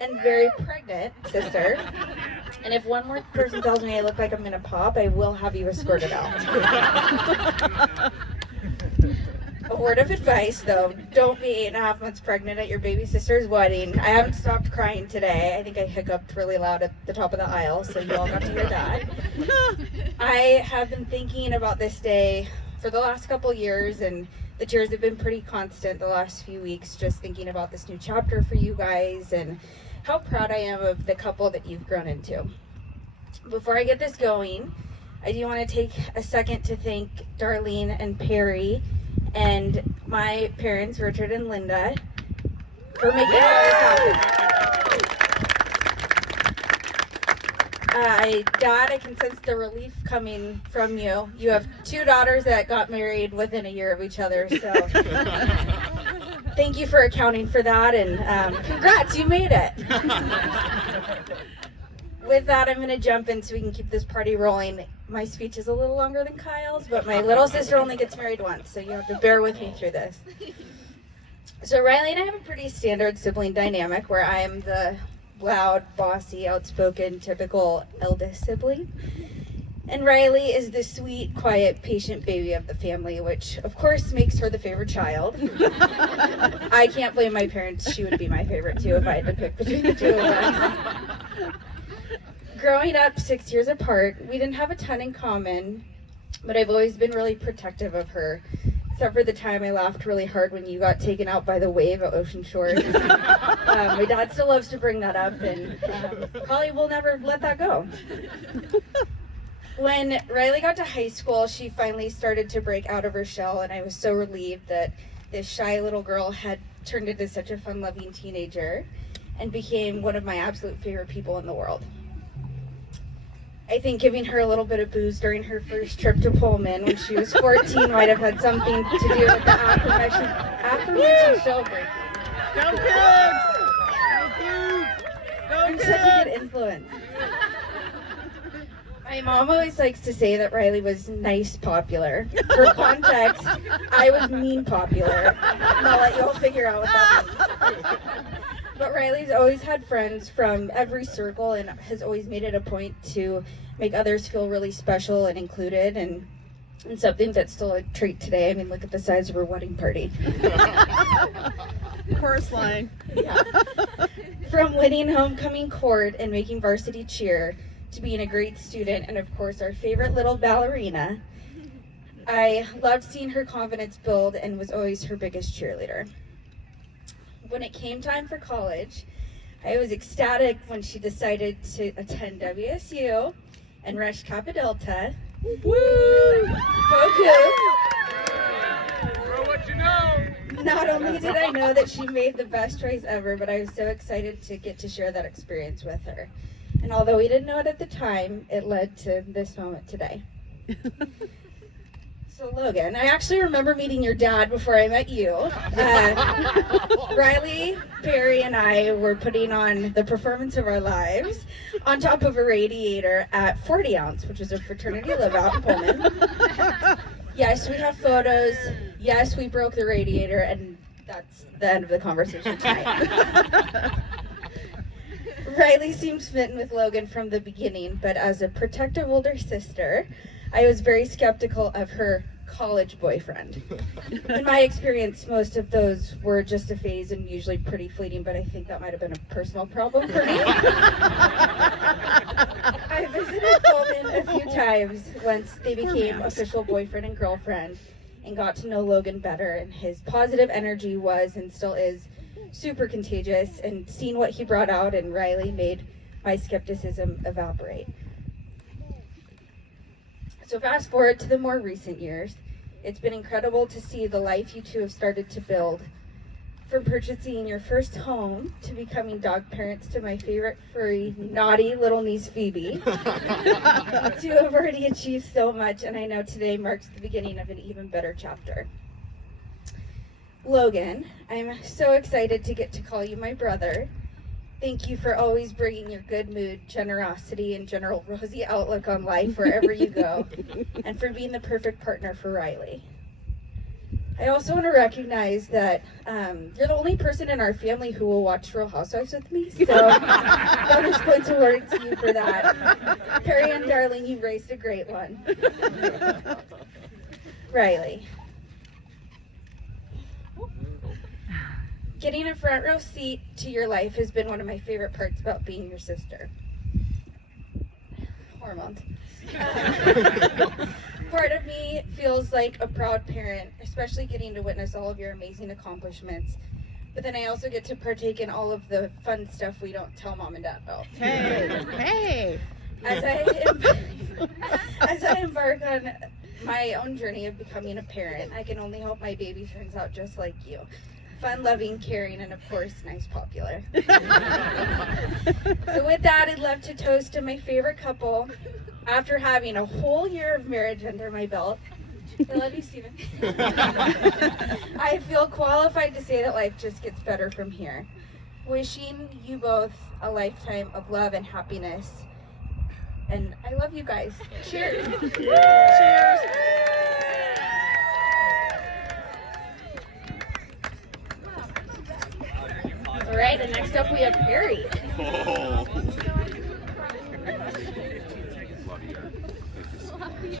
and very pregnant sister. And if one more person tells me I look like I'm gonna pop, I will have you escorted out. A word of advice, though, don't be 8.5 months pregnant at your baby sister's wedding. I haven't stopped crying today. I think I hiccuped really loud at the top of the aisle, so you all got to hear that. I have been thinking about this day for the last couple years, and the tears have been pretty constant the last few weeks, just thinking about this new chapter for you guys and how proud I am of the couple that you've grown into. Before I get this going, I do want to take a second to thank Darlene and Perry and my parents, Richard and Linda, for making all this happen. Dad, I can sense the relief coming from you. You have 2 daughters that got married within a year of each other, so thank you for accounting for that, and congrats, you made it. With that, I'm going to jump in so we can keep this party rolling. My speech is a little longer than Kyle's, but my little sister only gets married once, so you have to bear with me through this. So Riley and I have a pretty standard sibling dynamic where I am the loud, bossy, outspoken, typical eldest sibling. And Riley is the sweet, quiet, patient baby of the family, which of course makes her the favorite child. I can't blame my parents. She would be my favorite too if I had to pick between the two of them. Growing up 6 years apart, we didn't have a ton in common, but I've always been really protective of her, except for the time I laughed really hard when you got taken out by the wave at Ocean Shores. My dad still loves to bring that up, and probably will never let that go. When Riley got to high school, she finally started to break out of her shell, and I was so relieved that this shy little girl had turned into such a fun-loving teenager and became one of my absolute favorite people in the world. I think giving her a little bit of booze during her first trip to Pullman when she was 14 might have had something to do with the aforementioned shell breaking. Go kids! Go I'm such a good influence. My mom always likes to say that Riley was nice popular. For context, I was mean popular. And I'll let you all figure out what that means. But Riley's always had friends from every circle and has always made it a point to make others feel really special and included, and something that's still a trait today. I mean, look at the size of her wedding party. Chorus line. Yeah. From winning homecoming court and making varsity cheer to being a great student and, of course, our favorite little ballerina, I loved seeing her confidence build and was always her biggest cheerleader. When it came time for college, I was ecstatic when she decided to attend WSU and rush Kappa Delta. Woo! Go Bro, what you know? Not only did I know that she made the best choice ever, but I was so excited to get to share that experience with her. And although we didn't know it at the time, it led to this moment today. So Logan, I actually remember meeting your dad before I met you. Riley, Perry, and I were putting on the performance of our lives on top of a radiator at 40 Ounce, which is a fraternity live out in Pullman. Yes, we have photos. Yes, we broke the radiator, and that's the end of the conversation tonight. Riley seemed smitten with Logan from the beginning, but as a protective older sister, I was very skeptical of her college boyfriend. In my experience, most of those were just a phase and usually pretty fleeting, but I think that might have been a personal problem for me. I visited Pullman a few times once they became official boyfriend and girlfriend and got to know Logan better, and his positive energy was and still is super contagious, and seeing what he brought out in Riley made my skepticism evaporate. So fast forward to the more recent years, it's been incredible to see the life you two have started to build. From purchasing your first home to becoming dog parents to my favorite furry, naughty little niece Phoebe. You two have already achieved so much, and I know today marks the beginning of an even better chapter. Logan, I'm so excited to get to call you my brother. Thank you for always bringing your good mood, generosity, and general rosy outlook on life wherever you go, and for being the perfect partner for Riley. I also want to recognize that you're the only person in our family who will watch Real Housewives with me, so that is going to work to you for that. Perry and darling, you've raised a great one. Riley. Getting a front row seat to your life has been one of my favorite parts about being your sister. Hormones. Part of me feels like a proud parent, especially getting to witness all of your amazing accomplishments. But then I also get to partake in all of the fun stuff we don't tell mom and dad about. Hey. As I embark on my own journey of becoming a parent, I can only hope my baby turns out just like you. Fun, loving, caring, and of course, nice, popular. So with that, I'd love to toast to my favorite couple after having a whole year of marriage under my belt. I love you, Steven. I feel qualified to say that life just gets better from here. Wishing you both a lifetime of love and happiness. And I love you guys. Cheers. Cheers. All right, and next up we have Perry. Oh.